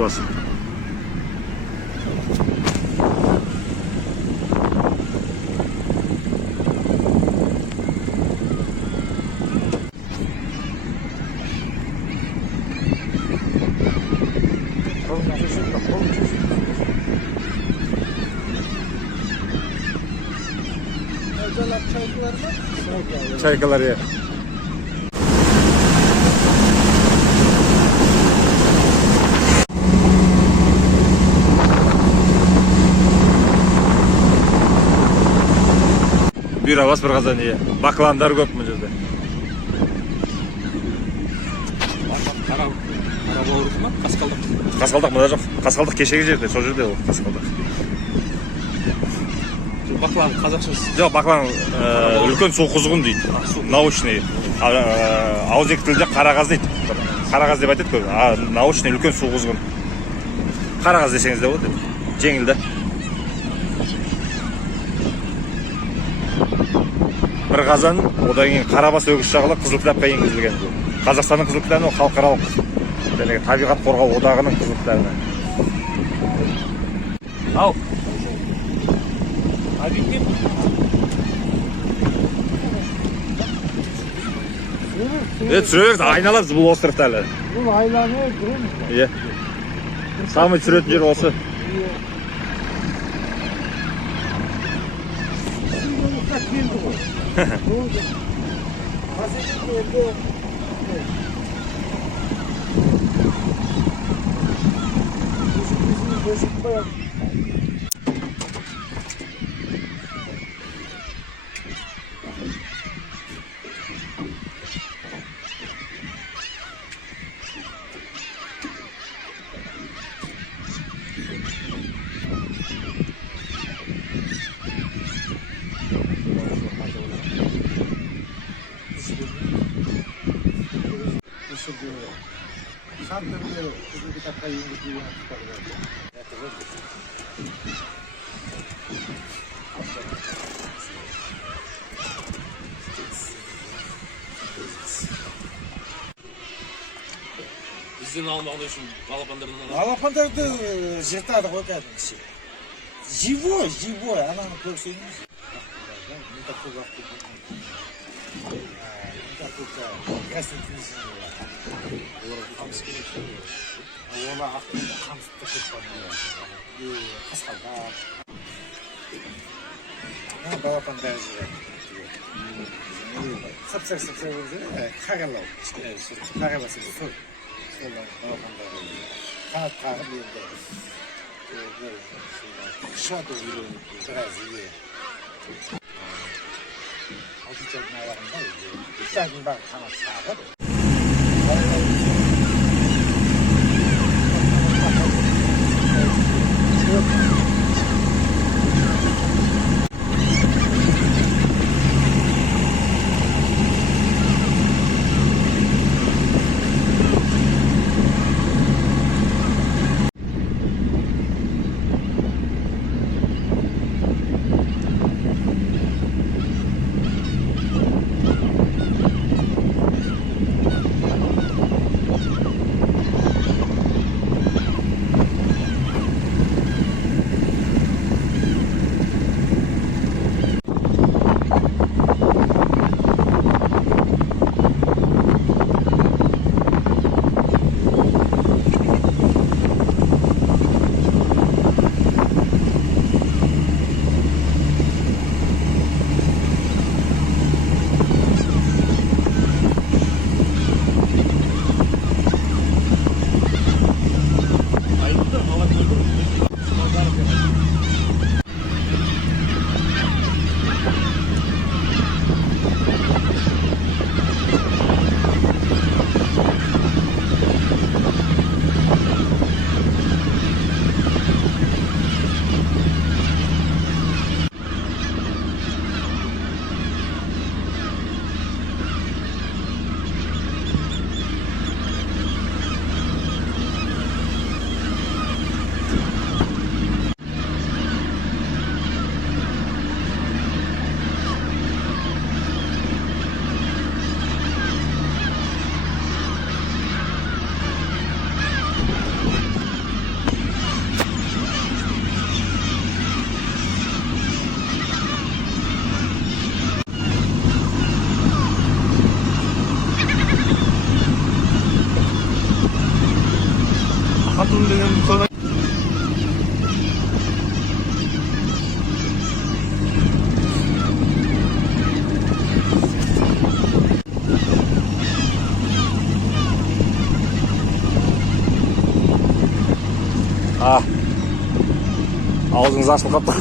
басын. Çaykalar ya. Bir havas bir kazanıyor. Baklanlar köp mü жерде? Araba urdu mu? Kaskaldық. Kaskaldық мында жоқ. Kaskaldық кешегі жерде, сол жерде ол Kaskaldық. Баклан қазақшасы. Жоқ, баклан үлкен су құзғын дейді. Научный. Ауызекі тілде қарағаз дейді. Қарағаз деп айтады көбі. Научный үлкен су құзғын. Қарағаз десеңіз де болады. Жеңіл де. Bir қазан, одан кейін Қарабас өгіз шағылы қызыл кітапқа енгізілген. Қазақстанның қызыл кітабы халықаралық табиғат қорғау одағының қызыл кітабына. Ау. Объектив. Түсіре берді, айналады бұл островта әлі. Бұл айланып жүрміз. Иә. Самый түсіретін жер осы. Бізден алмағыны үшін балапандардан алады. Балапандарды жыртады ғой кәдімгісі. Живой, ананы көрсеңіз. Ола ақтында қамсытты көппанылар. Қасқалдар. Балапандар жүреді. Сапсақ өзі қағалау. Қағаласы сұр. Қанат қағып енді. Шаду үйреніп біраз ие. Алтычардың аяғында үстәдің бәрі қанат қағып. Oğlum dedim sonra. Ah. Ağzınız açılıp kaptı.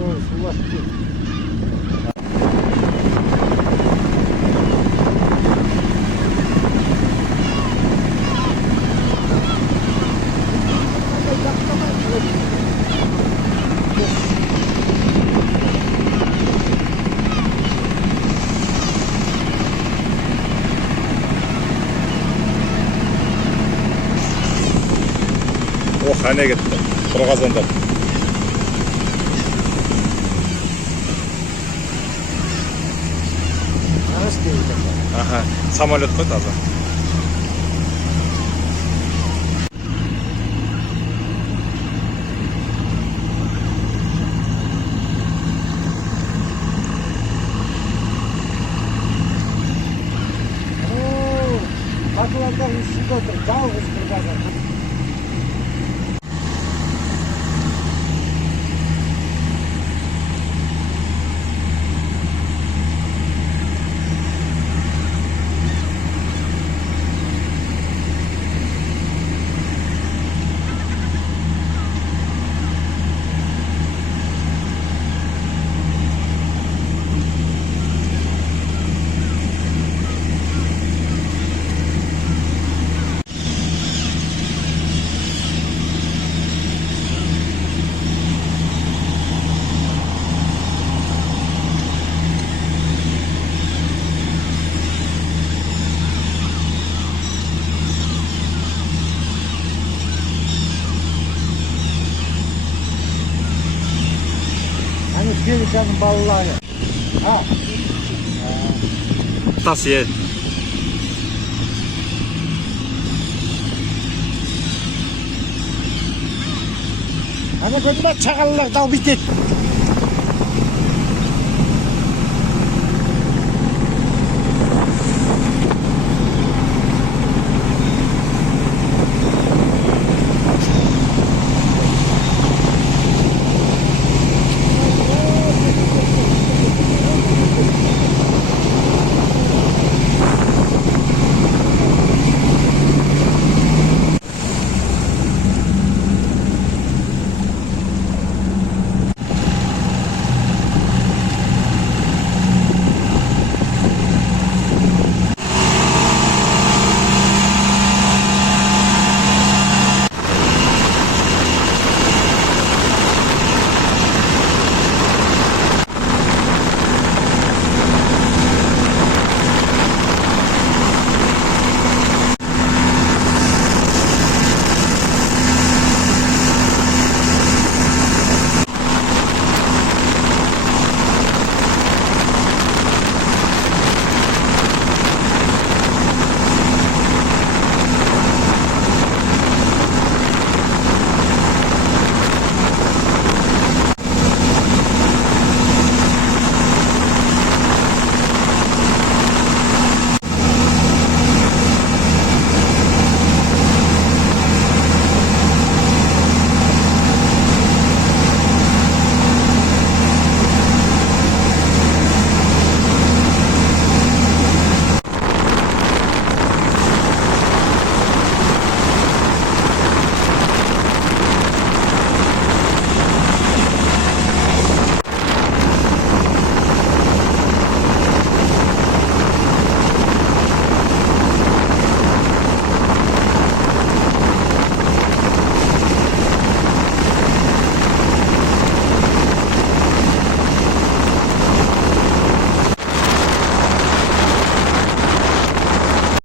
Doğru sulaştı. Oh, қане кетті. Бір қазанда. Nasıl değil? Aha, самолет қой таза. Bakılardan üstünde otur. Жалғыз kırgazan. Hani Amerika'nın balları. Ha. Тас е. Hani gözüme çakallar dal bitti.